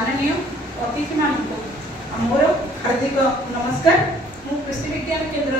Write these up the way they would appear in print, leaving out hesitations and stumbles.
माननीय अतिथि मानक मोर हार्दिक नमस्कार। मु कृषि विज्ञान केन्द्र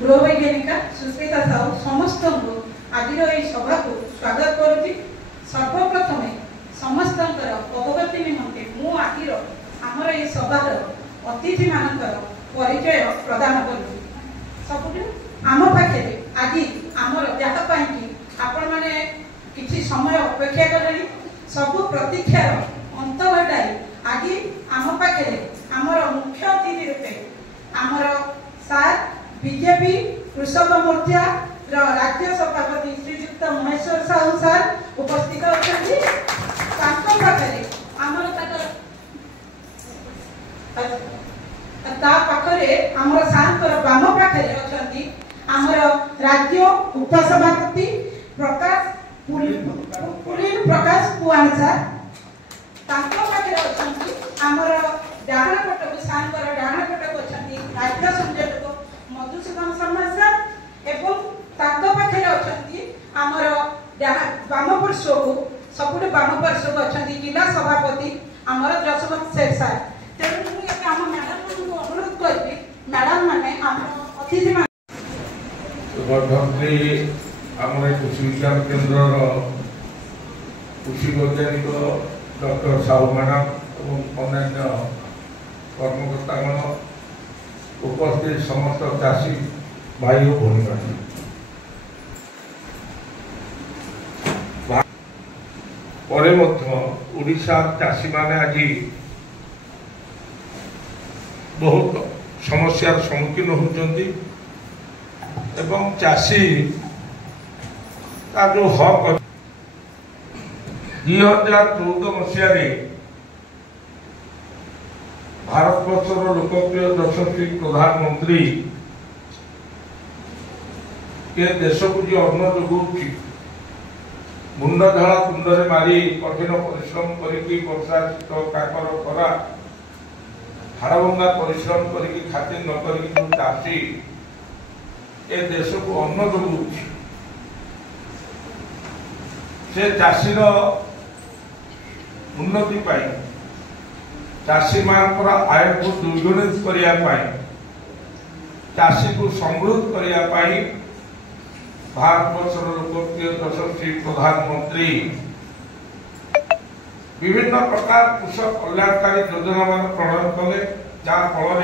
गृह वैज्ञानिका सुस्मिता साहू समस्त आज सभा को स्वागत करुच्ची। सर्वप्रथम समस्त अवगति निमंते मु आज आमर ये सभार अतिथि मानकर परिचय प्रदान करुच्ची। सब आम पाखे आज आमर जहाँ आपण मैंने किसी समय अपेक्षा कले सबु प्रतीक्षार अंत घटाई आज आम पाखे आमर मुख्य अतिथि रूपे आमर सार बीजेपी कृषक मोर्चा राज्य सभापति श्रीजुक्त महेश्वर साहू सार उपस्थित होती। आमर सार बाम पाखे अच्छा आमर राज्य उपसभापति प्रकाश प्रकाश पुआन सार पाखे अच्छा आमर डाण पटक सार डाण पटक अच्छा राज्य संयोजक मधुसूदन शर्मा सार एवं पाखे अच्छा आमर बाम पार्श्व को सबुठ बाम पार्श्व को अच्छा जिला सभापति आमर जशवंत शेठ सार। तेणु मुझे आम मैडम को अनुरोध करी मैडम मैंने आम अतिथि आमर कृषि विज्ञान केन्द्र कृषि वैज्ञानिक डॉक्टर साहू मैडम और अन्य कर्मकर्ता उपस्थित समस्त चाषी भाई और भौणी मैंने ओडिशा चाषी माने आज बहुत समस्यार सम्मुखीन होती एवं चाषी का जो हक 2014 मसीह भारत वर्षर लोकप्रिय यशस्वी प्रधानमंत्री के देश को जो अन्न जोगाऊँगी मुंड झाड़ा कुंडे मारी कठिन परिश्रम करके वर्षा शीत काकर खरा हाड़भंगा परिश्रम करके खातिर न कर चाषी ए देश को अन्न जोगाऊँगी से चाषीर उन्नति पाई चाषी मान आय को द्विगुणित करने चाषी को समृद्ध करने भारत वर्षर लोकप्रिय यशस्वी प्रधानमंत्री विभिन्न प्रकार कृषक कल्याणकारी योजना मान प्रणयन कले जहाँ फल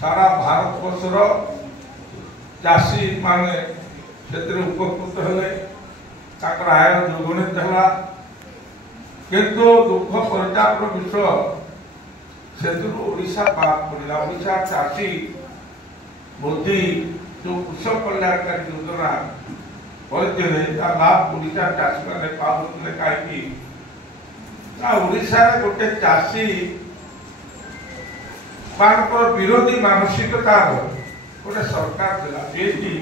सारा भारत वर्षर चाषी माने उपकृत हेले आय द्विगुणित है किंतु दुख परितापर विषय से ओडिशा बाद पड़ा। ओडिशा चाषी मोदी जो कृषक कल्याणकारी योजना करते लाभ ओडिशा चाषी मैंने पाते कहीं ओडिशा गोटे चाषी मान विरोधी मानसिकता गोटे सरकार थी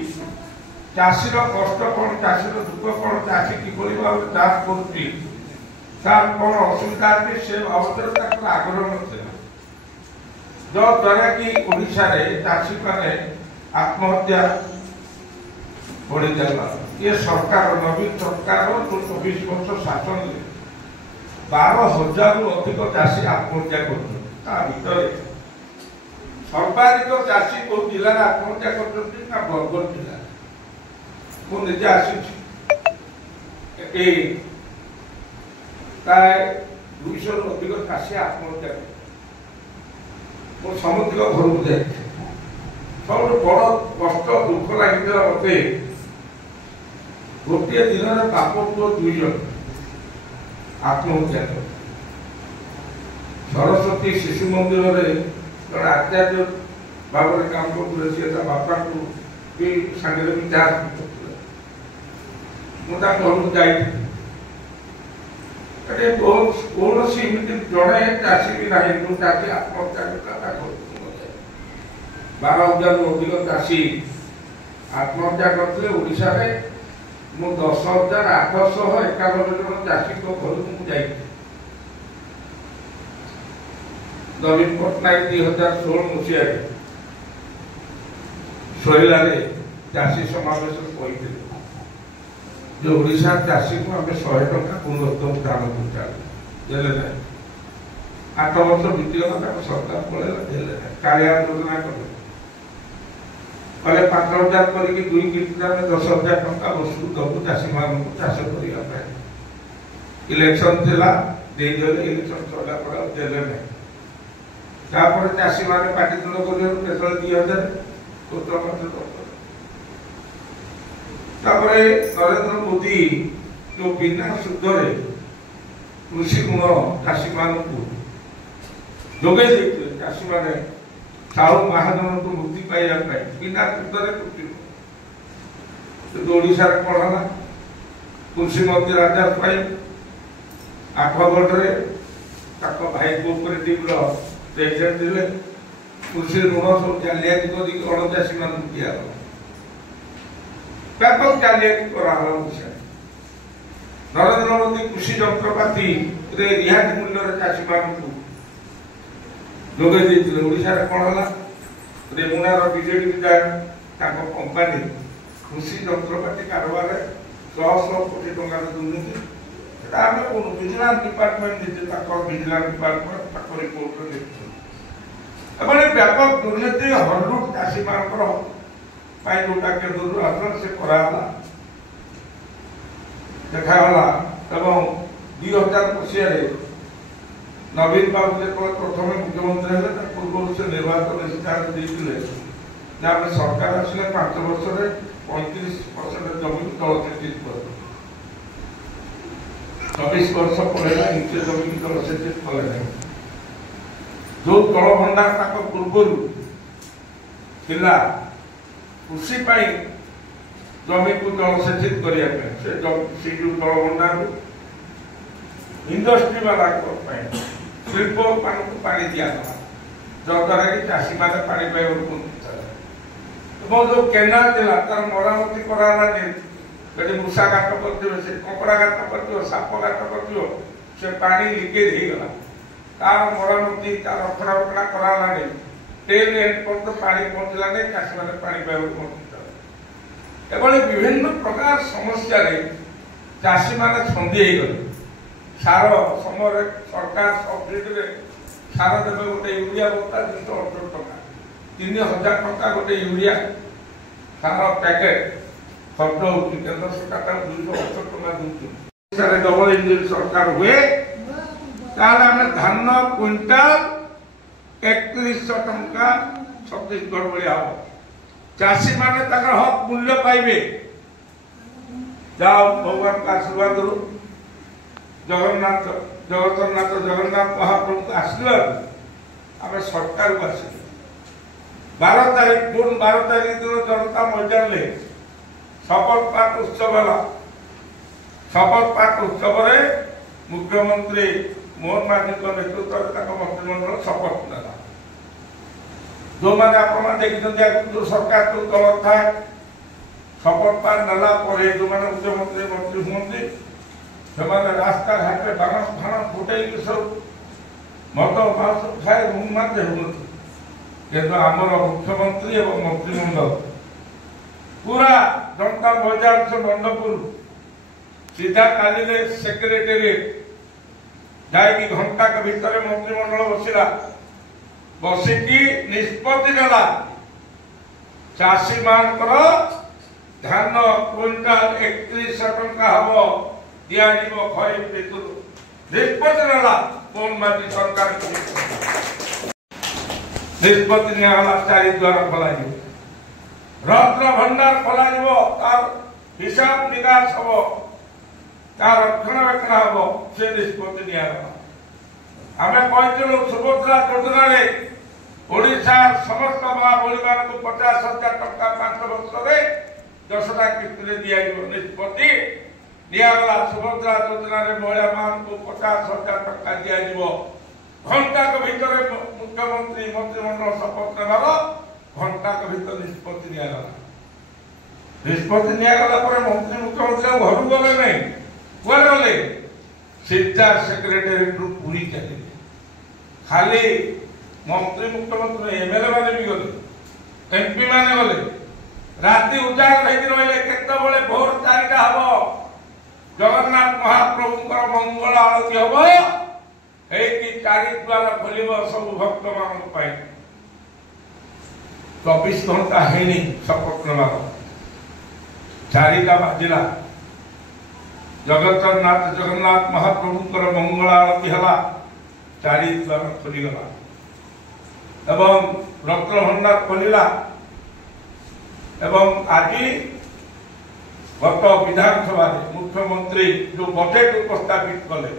चाषीर कष्ट कौन चाषीर दुख कौन चाषी किभली भाव चाष कर कौन असुविधा अच्छी से बाबद आग्रह ना द्वारा कि ओडिशा रे चाषी माने आत्महत्या बढ़ी चलला। ये सरकार नवीन सरकार जो 24 वर्ष शासन में 12,000 रु अधिक चाषी आत्महत्या कर सर्वाधिक चाषी को जिले में आत्महत्या कर बरगढ़ जिला मुझे आसी प्राय 200 रु अधिक चाषी आत्महत्या समुद्र घर को जाए सब बड़ कष्ट दुख लगी मत गोटे दिन में बाप पुओ 2 जन आत्महत्या कर सरस्वती शिशु मंदिर में जड़े आचार्य भाव में काम करते बापा को भी सांगे भी चार्ज मुझे घर जाइए कौन जड़े चाषी भी ना जो चाषी आत्महत्या करता 12,000 अधिक चाषी आत्महत्या करते ओडिशा रे मु 10,851 जन चाषी घर को जाइए नवीन पट्टनायक 2016 मसीह शैला चाषी समावेश कहते जो ओडिशा चाषी को आम 100 टका पुनरुत्तम दान पहुँचा 8 वर्ष बीतीगला सरकार पड़ेगा कालिया योजना कले 5,000 करके 2 किस्ता में 10,000 टंका वर्ष दबू चाषी मान चाष करने इलेक्शन थिला इलेक्शन सरला देले नहीं चाषी मैंने पाटितुंड कर 2,000 उत्तर नरेंद्र मोदी जो बिना सुधरे कृषि ऋण चाषी मान जोगे चाषी मैंने साहू महाजन को मुक्ति पाइबा बिना सुधरे कृषि ओडिशा कौन है कृषि मंत्री राजा पाई आठगढ़ भाई कोऑपरेटिव प्रेसिडेंट थे कृषि ऋण सब जालियाती कर अणचाषी मान दिया व्यापक जालियाती करा नरेंद्र मोदी कृषि जंत्रपाति रिहाती मूल्य चाषी मान जोगे ओडिशा कौन है रेमुनार बीजेडी विधायक कंपानी कृषि जंत्रपाति कारोबार 100 कोटी टंका दुर्नीति vigilance department vigilance department report देखते व्यापक दुर्नीति हरलुट चाषी मान जोटा केन्द्र आसला से कराला देखागला 2000 मसीह नवीन बाबू जो प्रथम मुख्यमंत्री है पूर्व से निर्वाचन इस्ताहार देते सरकार आसले 5 वर्ष 35% जमी दल सेचित कर 24 वर्ष पड़ेगा निजे जमी दल सेचित कले ना जो तल भंडार पूर्व कृषि जमी को जल सेचित करने से तल भंडार इंडस्ट्री वाला शिल्प मान पानी दिगला जद्वारा कि चाषी मैंने पानी पाइब जो केनाल था तार मरामती कराला मूषा घाट कर कंकड़ा घाट कर साप घाट कर से पानी लिकेज हो गला तार मरामती तार रक्षणाबेक्षण कराला 10 एंड पर पानी पहुंचला नहीं चाषी मैंने पानी पाइब विभिन्न प्रकार समस्या चाषी मैंने छंदी हो गले सार समय सरकार सब्सिडी सार देवे गोटे यूरिया बस्ता 268 टका 3,000 टका गोटे यूरिया सार पैकेट खर्च हो केन्द्र सरकार 268 टका दूसरे डबल इंजिन सरकार हुए धान क्विंटाल 3100 टंका छत्तीसगढ़ भाया हम चाषी मैंने हक मूल्य पाइबे जाओ भगवान का आशीर्वाद जगन्नाथ महाप्रभु आशीर्वाद आम सरकार को आस 12 तारीख जून 12 तारीख दिन जनता मैदान शपथ पाठ उत्सव है शपथ पाठ उत्सव मुख्यमंत्री मोहन माझी नेतृत्व मंत्रिमंडल शपथ नेला जो मैंने आप देखते जो सरकार जो दल था शपथ पाठ नेला जो मैंने मुख्यमंत्री मंत्री हमें से रास्ता घाट बाण फाण फुटे सब मद मांस खाए मानते किंतु आमर मुख्यमंत्री एवं मंत्रिमंडल पूरा जनता बाजार से मंडपुर सीधा काली सेक्रेटेरिएट जाकि घंटा के भीतर मंत्रिमंडल बसिला बसिकी निष्पत्ति नेला चाषी मानकर धान क्विंटाल 3100 टंका हम दिज्व खरीफ ऋतु निष्पत्ति नेला कौन माटी सरकार निष्पत्ति निगला 4 द्वार खोल रत्न भंडार खोल तार हिसाब निकास हम तार रक्षणाबेक्षण हम से निष्पत्ति निगला आम कहलु सुभद्रा योजना ओडिशा समस्त माँ बड़ी मान 50,000 टंका 5 वर्ष 10टा किस्ती दिज्व निष्पत्ति निगला सुभद्रा योजना महिला मान को 50,000 टंका दिज्व घंटा के भीतर मुख्यमंत्री मंत्रिमंडल शपथ नेबार घंटा के भीतर निष्पत्ति निगला मंत्री मुख्यमंत्री घर गले नहीं कुआरे गले सीधा सेक्रेटेरिएट पूरी चले खाली मंत्री मुख्यमंत्री एमएलए मैंने भी गले एमपी मैंने गले राति उजागर रही केतबले भोर 4टा हम जगन्नाथ महाप्रभु मंगल आरती हम चारि द्वार खोल सब भक्त मान 24 घंटा है शपथ नवार 4टा बाजिला जगतरनाथ जगन्नाथ महाप्रभुंकर मंगल आरती है 4 द्वार खोलीगला एवं रत्न भंडार खोलिला एवं आज गत विधानसभा मुख्यमंत्री जो बजेट उपस्थापित कले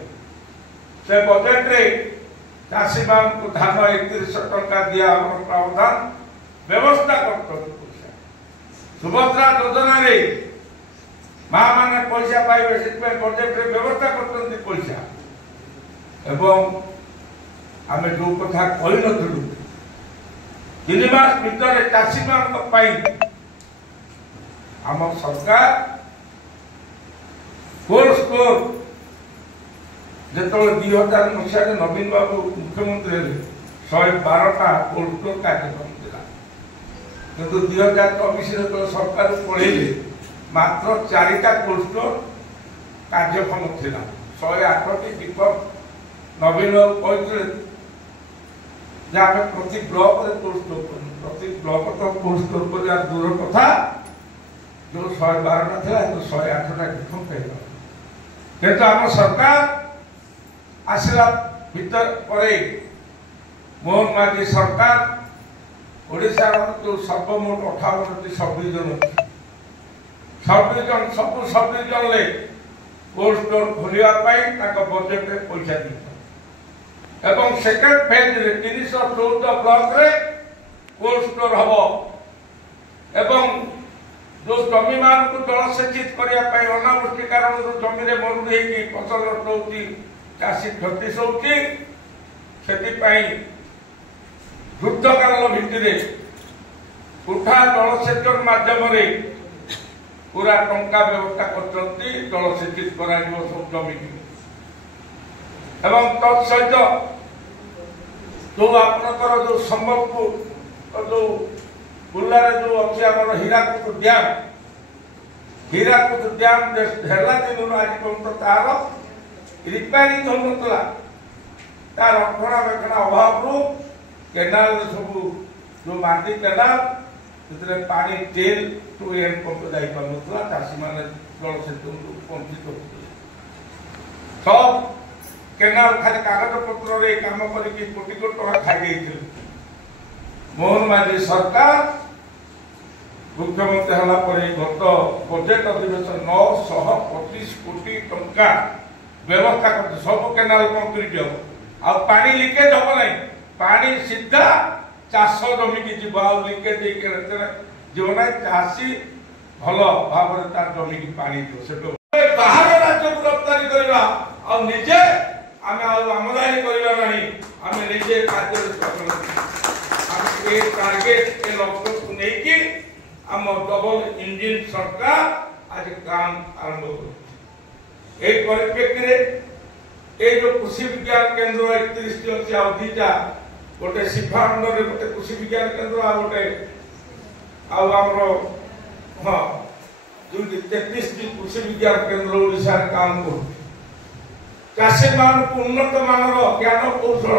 से बजेट रे चाषी मान को धान 3100 टंका दिया प्रावधान व्यवस्था कर सुभद्रा योजना रे माँ माने पैसा पाइबे से बजेट रे व्यवस्था कर पैसा एवं आम जो कथा कही नथिलु 3 मास भीतर चाषी मान आम सरकार कोल्ड स्टोर जो 2000 मसीह नवीन बाबू मुख्यमंत्री 112टा कोल्ड स्टोर कार्यक्रम था किंतु 2024 सरकार पढ़े मात्र 4टा कोल्ड स्टोर कार्यक्रम था 108टी डिपर नवीन बाबू कहते प्रति ब्लॉक कोल्ड स्टोर प्रति ब्लॉक तो कोल्ड स्टोर कर दूर कथा जो 112टा था तो 108टा डिपर पाइल किंतु आम सरकार आसला भीतर परे मोहन माझी सरकार ओडिशा जो सर्वमोट 58टी सब डिविजन सब डिविजन ले कोल्ड स्टोर खोलिया बजेट रे पैसा दी एवं सेकेंड फेज रे 314 ब्लॉक रे कोल्ड स्टोर हबो एवं जो जमी मान को जलसेचित करने अनावृष्टि कारण जमी में मरुड़ी फसल नष्ट होती चाषी क्षति होती युद्धकाल भित्ति उठा जलसेचन मध्यम पूरा टंका व्यवस्था कर जलसेचित कर सब जमी एवं तत्सहित जो आपनकर जो संबलपुर जो बुर्लारे जो अच्छे आम हीराकुद डैम ढेला दिन आज पर्यटन तार रिपेयरिंग होता तार रक्षणाबेक्षण अभाव केनाल सब जो माटी केनाल पानी टेल टू एंड पंप जापारा चाषी मैंने जलसेचन वंचित होते सब केनाल खाली कागज पत्र काम कर कोटी कोटी टका खाई मोहन माझी सरकार मुख्यमंत्री होला पर गत बजेट अधिवेशन 925 कोटी टंका व्यवस्था कर सब केनाल कंक्रीट हो पानी लीकेज हम ना पानी सीधा चाष जमी की जीव आ लीकेज जीव ना चाषी भल भाव जमी की पानी बाहर राज्य को रप्तानी करवा निजे आम आमदानी करवा आम निजे कार्य टार्गेट ए लक्ष्य को लेकिन आम डबल इंजिन सरकार आज काम आरंभ कर परिप्रेक्षी जो कृषि विज्ञान केंद्र 31 अच्छी अवधिटा गोटे सिफा अंडर गोटे कृषि विज्ञान केंद्र आ गोटे आमर हाँ 33 कृषि विज्ञान केंद्र ओडिशा काम कर चाषी मान को उन्नत मानव ज्ञान कौशल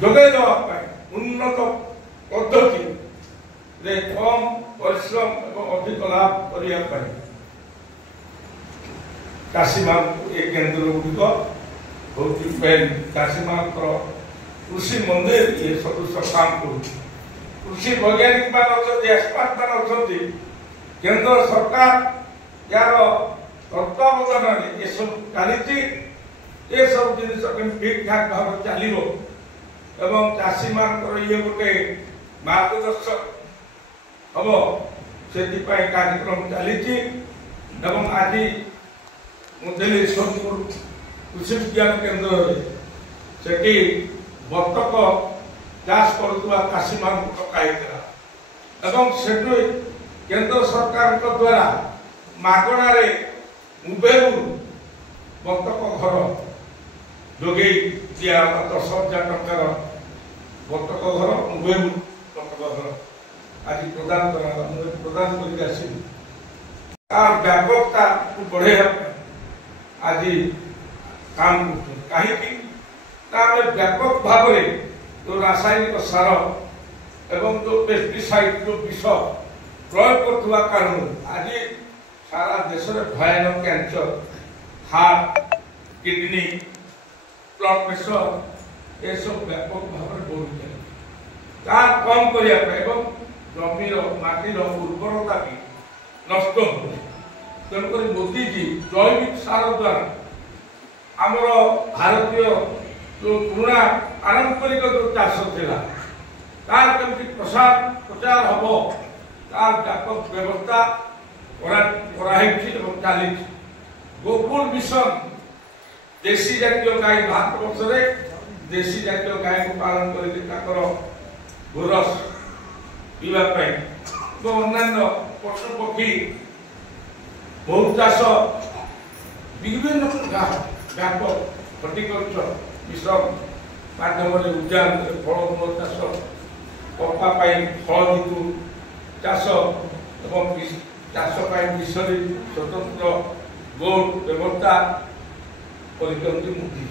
जोगाई देवाई उन्नत पद्धति रे कम परिश्रम और अधिक लाभ करने चाषी मान ये केन्द्र गुड़िक बहुत चाषी मान कृषि मंदिर ये सदृश काम कर कृषि वैज्ञानिक मान एक्सपर्ट मान अच्छा केंद्र सरकार यार तत्वावधान ये सब चली ये सब जिन ठीक ठाक भाव चलो एवं चाषी मान ये गोटे मार्गदर्शक हम से कार्यक्रम चली आज मुझे सोनपुर कृषि विज्ञान केन्द्र से बतक चाष करुवा चाषी मान डकाई केंद्र सरकार द्वारा मागणार मुबेरू बतक घर जोगे दिया 10,000 टंकार बतक घर मुबेरू बतक घर आज प्रदान कर व्यापकता को बढ़े आज काम कहीं व्यापक भाव में जो रासायनिक सार एवं जो पेस्टिसाइड जो विष प्रयोग कर कारण आज सारा देश में भयानक cancer heart kidney blood pressure ये सब व्यापक भाव में बढ़ तार कम करने जमीर माटीर उर्वरता भी नष्ट हो तेणुक मोदीजी जैविक सार द्वारा आमर भारतीय जो पुराणा पारंपरिक जो चाष था तार केमती प्रचार हम तार व्यापक व्यवस्था चली गोकुल मिशन देशी जातीय गाय भारत वर्ष में देशी जातीय गाय को पालन कर गोरस पीवाई अन्य पशु पक्षी बहु चाष विभिन्न व्यापक हर्टिकल्चर मिशन माध्यम उद्यान फल चाष कपा फल ऋतु चाष एवं चाष मिशरी स्वतंत्र बोर्ड व्यवस्था करते मोदी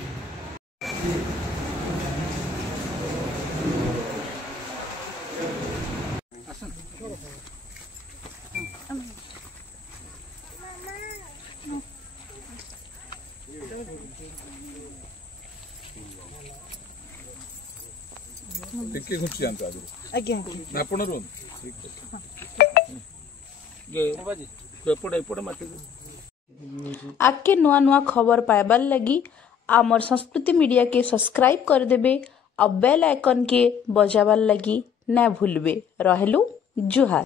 ଟିକେ ଘୁଞ୍ଚି ଯାଆନ୍ତୁ ଆଗରୁ ଆଜ୍ଞା ଆପଣ ରୁହନ୍ତୁ ଏପଟେ ମାଟି आके नुआ नुआ खबर पाइबार लगी आमर संस्कृति मीडिया के सब्सक्राइब कर देबे और बेल आइकन के बजाबार लगी ना भूलबे। रहलु जुहार।